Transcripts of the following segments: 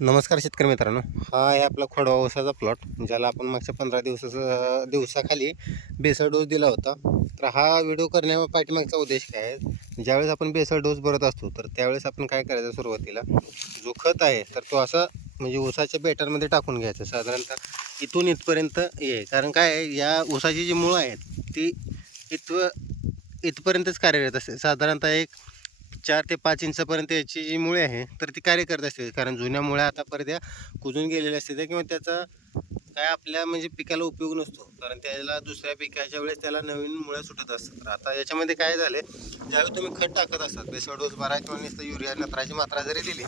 नमस्कार शेतकरी मित्रांनो, हा आहे आपला खोडवा ऊसाचा प्लॉट, ज्याला आपण मागच्या 15 दिवसाखाली बेसळ डोस दिला होता. तर हा व्हिडिओ करण्या पाठीमागचा उद्देश काय आहे, ज्यावेळेस आपण बेसळ डोस भरत असतो तर त्यावेळेस आपण काय करायचं, सुरुवातीला जो खत आहे तर तो असा म्हणजे ऊसाच्या बेटांमध्ये टाकून घ्यायचं. साधारणतः इथून इथपर्यंत ये, कारण काय आहे, या ऊसाची जी मुळं आहेत ती इथपर्यंतच कार्यरत असते. साधारणतः एक 4 ते 5 इंचापर्यंत याची जी मुळे आहे तर ती कार्य करत असते, कारण जुन्या मुळ्या आता परत या कुजून गेलेल्या असतात किंवा त्याचा काय आपल्या म्हणजे पिकाला उपयोग नसतो, कारण त्याला दुसऱ्या पिकाच्या वेळेस त्याला नवीन मुळ्या सुटत असतात. तर आता याच्यामध्ये काय झाले, ज्यावेळी तुम्ही खत टाकत असतात, बेसळ डोस भरा किंवा नुसतं युरिया नत्राची मात्रा जरी दिली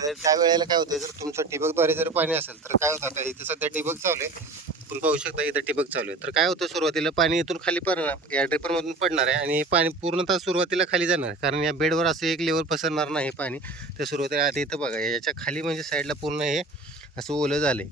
तर त्यावेळेला काय होतं, जर तुमचं ठिबकद्वारे जर पाणी असेल तर काय होतं, आता इथं सध्या ठिबक चालू आहे, आपण पाहू शकता इथं ठिबक चालू आहे. तर काय होतं, सुरुवातीला पाणी इथून खाली पडणार, या ड्रिपरमधून पडणार आहे आणि हे पाणी पूर्णतः सुरुवातीला खाली जाणार आहे, कारण या बेडवर असं एक लेवल पसरणार नाही पाणी. तर सुरुवातीला आता इथं बघा, याच्या खाली म्हणजे साईडला पूर्ण हे असं ओलं झालं आहे,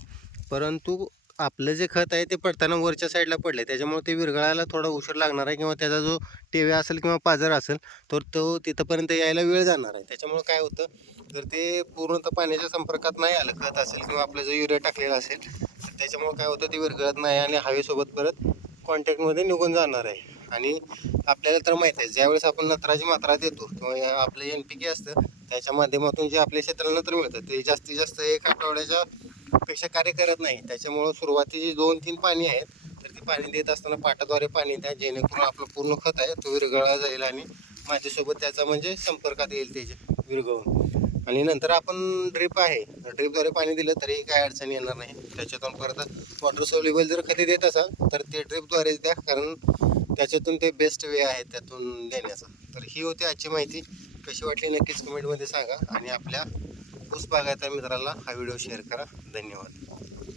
परंतु आपलं जे खत आहे ते पडताना वरच्या साईडला पडलं आहे, त्याच्यामुळे ते विरघळायला थोडा उशीर लागणार आहे, किंवा त्याचा जो टेव्या असेल किंवा पाझर असेल तर तो तिथंपर्यंत यायला वेळ जाणार आहे. त्याच्यामुळे काय होतं, तर ते पूर्णतः पाण्याच्या संपर्कात नाही आलं, खत असेल किंवा आपलं जो युरिया टाकलेला असेल तर त्याच्यामुळे काय होतं, ते विरघळत नाही आणि हवेसोबत परत कॉन्टॅक्टमध्ये निघून जाणार आहे. आणि आपल्याला तर माहीत आहे, ज्यावेळेस आपण नत्राची मात्रा देतो किंवा आपलं NPK असतं त्याच्या माध्यमातून जे आपल्या क्षेत्राला नत्र मिळतं ते जास्तीत जास्त 1 आठवड्याच्या पेक्षा कार्य करत नाही. त्याच्यामुळं सुरुवातीची 2-3 पाणी आहेत तर ती पाणी देत असताना पाटाद्वारे पाणी द्या, जेणेकरून आपलं पूर्ण खत आहे तो विरघळला जाईल आणि मातीसोबत त्याचा म्हणजे संपर्कात येईल त्याचे विरघळून. आणि नंतर आपण ड्रीप आहे, ड्रीपद्वारे पाणी दिलं तरी काय अडचण येणार नाही. त्याच्यातून परत वॉटर सोल्युबल जर खते देत असाल तर ते ड्रीपद्वारेच द्या, कारण त्याच्यातून ते बेस्ट वे आहे त्यातून देण्याचा. तर ही होती आजची माहिती. कशी वाटली नक्कीच कमेंटमध्ये सांगा आणि आपल्या ऊस बागायतदार मित्राला हा व्हिडिओ शेअर करा. धन्यवाद.